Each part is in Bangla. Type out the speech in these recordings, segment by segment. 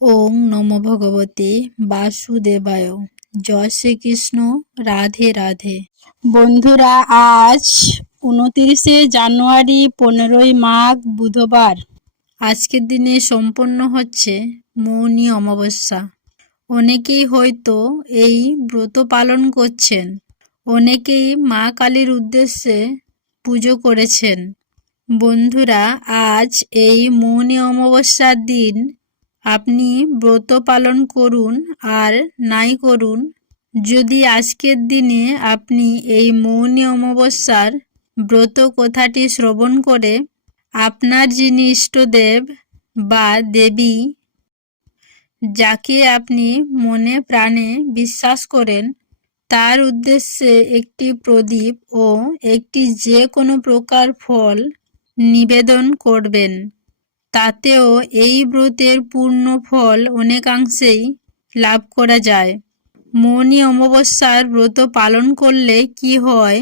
ওং নমো ভগবতে বাসুদেবায়। জয় শ্রীকৃষ্ণ। রাধে রাধে। বন্ধুরা, আজ 29শে জানুয়ারি, 15ই মাঘ, বুধবার। আজকের দিনে সম্পন্ন হচ্ছে মৌনী অমাবস্যা। অনেকেই হয়তো এই ব্রত পালন করছেন, অনেকেই মা কালীর উদ্দেশ্যে পুজো করেছেন। বন্ধুরা, আজ এই মৌনী অমাবস্যার দিন আপনি ব্রত পালন করুন আর নাই করুন, যদি আজকের দিনে আপনি এই মৌনী অমাবস্যার ব্রত কথাটি শ্রবণ করে আপনার যিনি ইষ্টদেব বা দেবী, যাকে আপনি মনে প্রাণে বিশ্বাস করেন, তার উদ্দেশ্যে একটি প্রদীপ ও একটি যে কোনো প্রকার ফল নিবেদন করবেন, তাতেও এই ব্রতের পূর্ণ ফল অনেকাংশেই লাভ করা যায়। মৌনী অমাবস্যার ব্রত পালন করলে কি হয়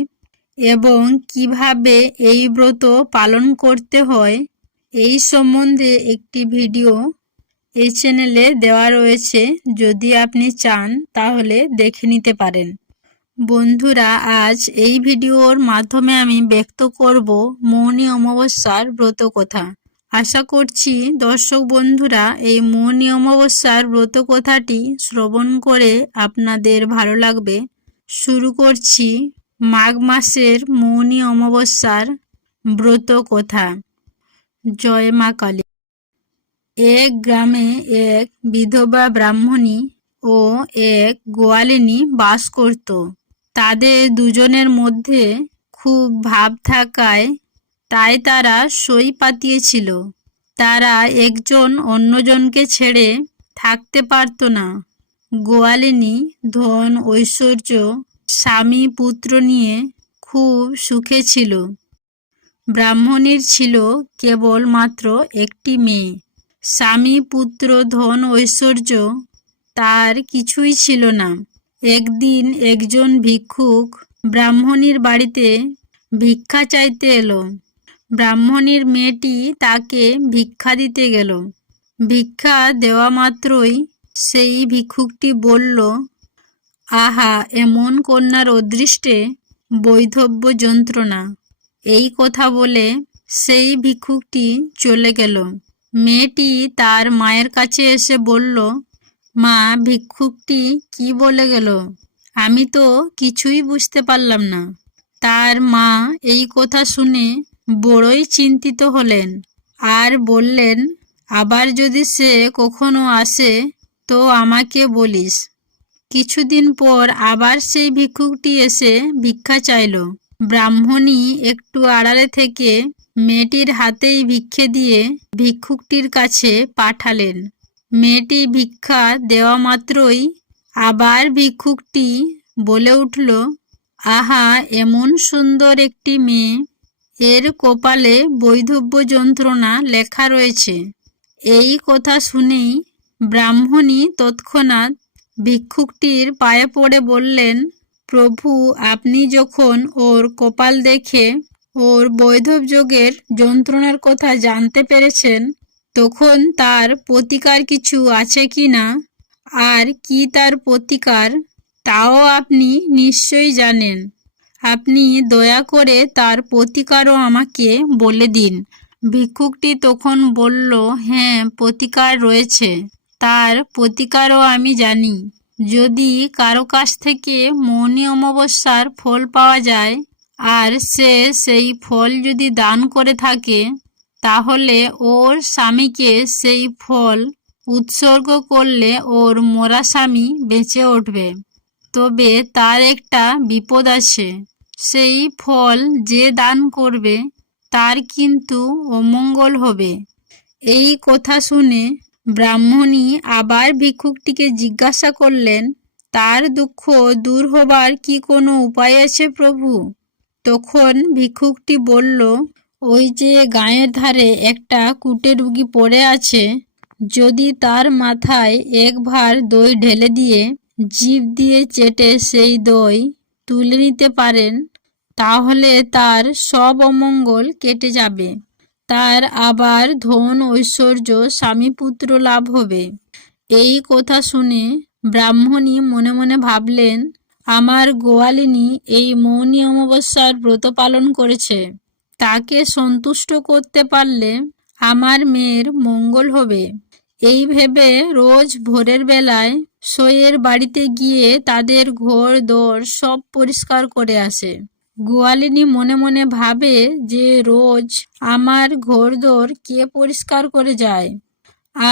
এবং কিভাবে এই ব্রত পালন করতে হয়, এই সম্বন্ধে একটি ভিডিও এই চ্যানেলে দেওয়া রয়েছে। যদি আপনি চান তাহলে দেখে নিতে পারেন। বন্ধুরা, আজ এই ভিডিওর মাধ্যমে আমি ব্যক্ত করব মৌনী অমাবস্যার ব্রত কথা। আশা করছি দর্শক বন্ধুরা এই মৌনী অমাবস্যার ব্রত কথাটি শ্রবণ করে আপনাদের ভালো লাগবে। শুরু করছি মাঘ মাসের মৌনী অমাবস্যার ব্রত কথা। জয় মা কালী। এক গ্রামে এক বিধবা ব্রাহ্মণী ও এক গোয়ালিনী বাস করত। তাদের দুজনের মধ্যে খুব ভাব থাকায় তাই তারা সই পাতিয়েছিল। তারা একজন অন্যজনকে ছেড়ে থাকতে পারত না। গোয়ালিনী ধন ঐশ্বর্য স্বামী পুত্র নিয়ে খুব সুখে ছিল। ব্রাহ্মণীর ছিল কেবল মাত্র একটি মেয়ে। স্বামী পুত্র ধন ঐশ্বর্য তার কিছুই ছিল না। একদিন একজন ভিক্ষুক ব্রাহ্মণীর বাড়িতে ভিক্ষা চাইতে এলো। ব্রাহ্মণীর মেয়েটি তাকে ভিক্ষা দিতে গেল। ভিক্ষা দেওয়া মাত্রই সেই ভিক্ষুকটি বলল, আহা, এমন কন্যার অদৃষ্টে বৈধব্য যন্ত্রণা। এই কথা বলে সেই ভিক্ষুকটি চলে গেল। মেয়েটি তার মায়ের কাছে এসে বলল, মা, ভিক্ষুকটি কি বলে গেল? আমি তো কিছুই বুঝতে পারলাম না। তার মা এই কথা শুনে বড়ই চিন্তিত হলেন আর বললেন, আবার যদি সে কখনো আসে তো আমাকে বলিস। কিছুদিন পর আবার সেই ভিক্ষুকটি এসে ভিক্ষা চাইল। ব্রাহ্মণী একটু আড়ালে থেকে মেয়েটির হাতেই ভিক্ষে দিয়ে ভিক্ষুকটির কাছে পাঠালেন। মেয়েটি ভিক্ষা দেওয়া মাত্রই আবার ভিক্ষুকটি বলে উঠল, আহা, এমন সুন্দর একটি মেয়ে, এর কপালে বৈধব্য যন্ত্রণা লেখা রয়েছে। এই কথা শুনেই ব্রাহ্মণী তৎক্ষণাৎ ভিক্ষুকটির পায়ে পড়ে বললেন, প্রভু, আপনি যখন ওর কপাল দেখে ওর বৈধব্যযোগের যন্ত্রণার কথা জানতে পেরেছেন, তখন তার প্রতিকার কিছু আছে কি না, আর কি তার প্রতিকার, তাও আপনি নিশ্চয়ই জানেন। আপনি দয়া করে তার প্রতিকারও আমাকে বলে দিন। ভিক্ষুকটি তখন বলল, হ্যাঁ, প্রতিকার রয়েছে। তার প্রতিকারও আমি জানি। যদি কারো কাছ থেকে মৌনী অমাবস্যার ফল পাওয়া যায় আর সে সেই ফল যদি দান করে থাকে, তাহলে ওর স্বামীকে সেই ফল উৎসর্গ করলে ওর মরা স্বামী বেঁচে উঠবে। তবে তার একটা বিপদ আছে, সেই ফল যে দান করবে তার কিন্তু অমঙ্গল হবে। এই কথা শুনে ব্রাহ্মণী আবার ভিক্ষুকটিকে জিজ্ঞাসা করলেন, তার দুঃখ দূর হবার কি কোনো উপায় আছে প্রভু? তখন ভিক্ষুকটি বলল, ওই যে গায়ের ধারে একটা কুটে রুগী পড়ে আছে, যদি তার মাথায় এক ভাঁড় দই ঢেলে দিয়ে জিভ দিয়ে চেটে সেই দই তুলে নিতে পারেন, তাহলে তার সব অমঙ্গল কেটে যাবে। তার আবার ধন ঐশ্বর্য স্বামী পুত্র লাভ হবে। এই কথা শুনে ব্রাহ্মণী মনে মনে ভাবলেন, আমার গোয়ালিনী এই মৌনী অমাবস্যার ব্রত পালন করেছে, তাকে সন্তুষ্ট করতে পারলে আমার মেয়ের মঙ্গল হবে। এই ভেবে রোজ ভোরের বেলায় সইয়ের বাড়িতে গিয়ে তাদের ঘর দোর সব পরিষ্কার করে আসে। গোয়ালিনী মনে মনে ভাবে যে রোজ আমার ঘরদোর কে পরিষ্কার করে যায়,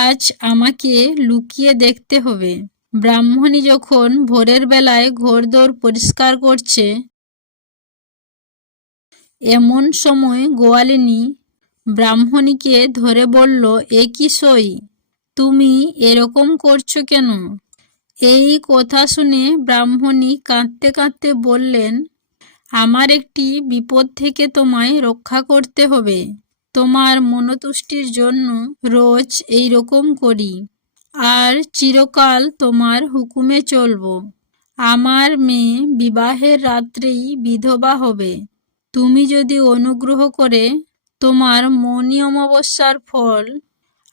আজ আমাকে লুকিয়ে দেখতে হবে। ব্রাহ্মণী যখন ভোরের বেলায় ঘরদোর পরিষ্কার করছে, এমন সময় গোয়ালিনী ব্রাহ্মণীকে ধরে বলল, এ কি সই, তুমি এরকম করছো কেন? এই কথা শুনে ব্রাহ্মণী কাঁদতে কাঁদতে বললেন, আমার একটি বিপদ থেকে তোমায় রক্ষা করতে হবে। তোমার মনতুষ্টির জন্য রোজ এই রকম করি, আর চিরকাল তোমার হুকুমে চলব। আমার মেয়ে বিবাহের রাত্রেই বিধবা হবে। তুমি যদি অনুগ্রহ করে তোমার মৌনী অমাবস্যার ফল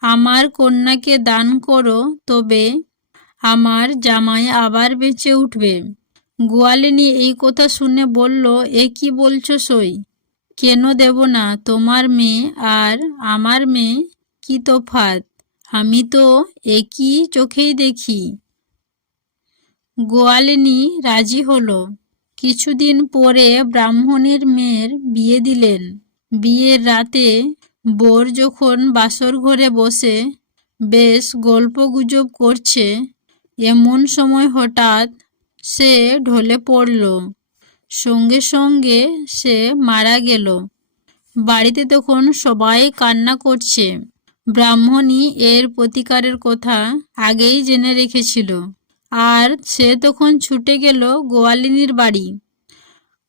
আমার কন্যাকে দান করো, তবে আমার জামাই আবার বেঁচে উঠবে। গোয়ালিনী এই কথা শুনে বলল, এ কি বলছো সই? কেন দেব না? তোমার মেয়ে আর আমার মেয়ে কি তফাৎ? আমি তো একই চোখেই দেখি। গোয়ালিনী রাজি হলো। কিছুদিন পরে ব্রাহ্মণের মেয়ের বিয়ে দিলেন। বিয়ের রাতে বর যখন বাসর ঘরে বসে বেশ গল্পগুজব করছে, এমন সময় হঠাৎ সে ঢলে পড়ল। সঙ্গে সঙ্গে সে মারা গেল। বাড়িতে তখন সবাই কান্না করছে। ব্রাহ্মণী এর প্রতিকারের কথা আগেই জেনে রেখেছিল, আর সে তখন ছুটে গেল গোয়ালিনীর বাড়ি।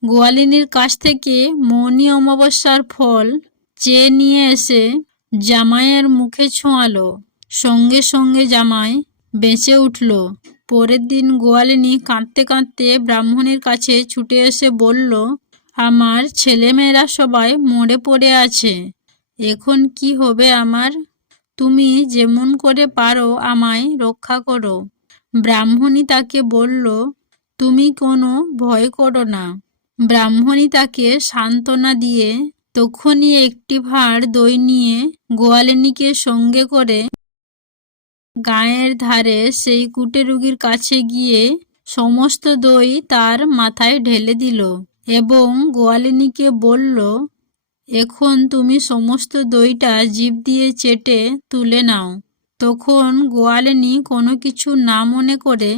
গোয়ালিনীর কাছ থেকে মৌনী অমাবস্যার ফল চেয়ে নিয়ে এসে জামাইয়ের মুখে ছোঁয়ালো। সঙ্গে সঙ্গে জামাই বেঁচে উঠল। পরের দিন গোয়ালিনী কাঁদতে কাঁদতে ব্রাহ্মণের কাছে ছুটে এসে বলল, আমার ছেলেমেয়েরা সবাই মরে পড়ে আছে, এখন কি হবে আমার? তুমি যেমন করে পারো আমায় রক্ষা করো। ব্রাহ্মণী তাকে বলল, তুমি কোনো ভয় করো না। ব্রাহ্মণী তাকে সান্ত্বনা দিয়ে তখনই একটি ভাঁড় দই নিয়ে গোয়ালিনীকে সঙ্গে করে গায়ের ধারে সেই কুটে রোগীর কাছে গিয়ে সমস্ত দই তার মাথায় ঢেলে দিল এবং গোয়ালিনীকে বলল, এখন তুমি সমস্ত দইটা জিভ দিয়ে চেটে তুলে নাও। তখন গোয়ালিনী কোনো কিছু না মনে করে,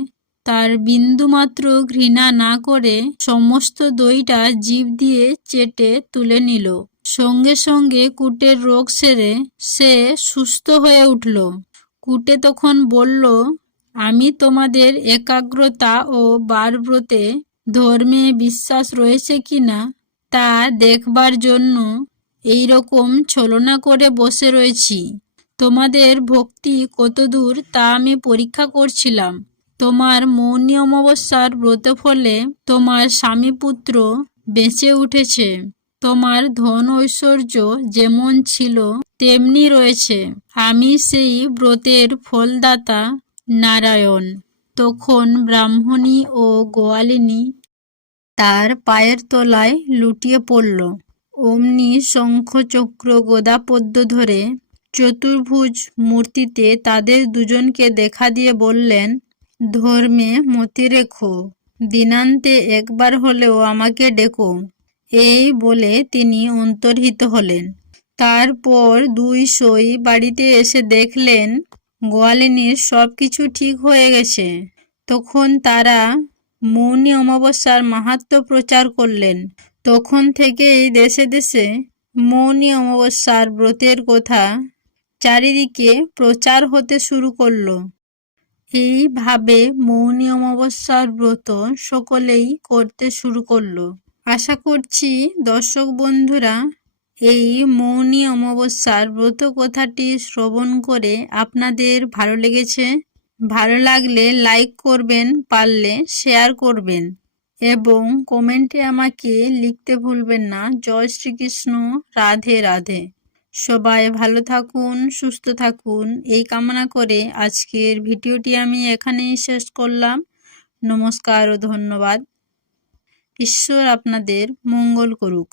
তার বিন্দুমাত্র ঘৃণা না করে সমস্ত দইটা জিভ দিয়ে চেটে তুলে নিল। সঙ্গে সঙ্গে কুটের রোগ সেরে সে সুস্থ হয়ে উঠল। কুটে তখন বলল, আমি তোমাদের একাগ্রতা ও বারব্রতে ধর্মে বিশ্বাস রয়েছে কিনা তা দেখবার জন্য এই রকম ছলনা করে বসে রয়েছি। তোমাদের ভক্তি কতদূর তা আমি পরীক্ষা করছিলাম। তোমার মৌনী অমাবস্যার ব্রত ফলে তোমার স্বামী পুত্র বেঁচে উঠেছে। তোমার ধন ঐশ্বর্য যেমন ছিল তেমনি রয়েছে। আমি সেই ব্রতের ফলদাতা নারায়ণ। তখন ব্রাহ্মণী ও গোয়ালিনী তার পায়ের তলায় লুটিয়ে পড়ল। অমনি শঙ্খ চক্র গদা পদ্ম ধরে চতুর্ভুজ মূর্তিতে তাদের দুজনকে দেখা দিয়ে বললেন, ধর্মে মতি রেখো, দিনান্তে একবার হলেও আমাকে ডেকো। এই বলে তিনি অন্তর্হিত হলেন। তারপর দুই সই বাড়িতে এসে দেখলেন গোয়ালিনীর সব কিছু ঠিক হয়ে গেছে। তখন তারা মৌনী অমাবস্যার মাহাত্ম্য প্রচার করলেন। তখন থেকেই দেশে দেশে মৌনী অমাবস্যার ব্রতের কথা চারিদিকে প্রচার হতে শুরু করল। এইভাবে মৌনী অমাবস্যার ব্রত সকলেই করতে শুরু করলো। আশা করছি দর্শক বন্ধুরা এই মৌনী অমাবস্যার ব্রত কথাটি শ্রবণ করে আপনাদের ভালো লেগেছে। ভালো লাগলে লাইক করবেন, পারলে শেয়ার করবেন এবং কমেন্টে আমাকে লিখতে ভুলবেন না। জয় শ্রীকৃষ্ণ, রাধে রাধে। সবাই ভালো থাকুন, সুস্থ থাকুন এই কামনা করে আজকের ভিডিওটি আমি এখানেই শেষ করলাম। নমস্কার ও ধন্যবাদ। ঈশ্বর আপনাদের মঙ্গল করুক।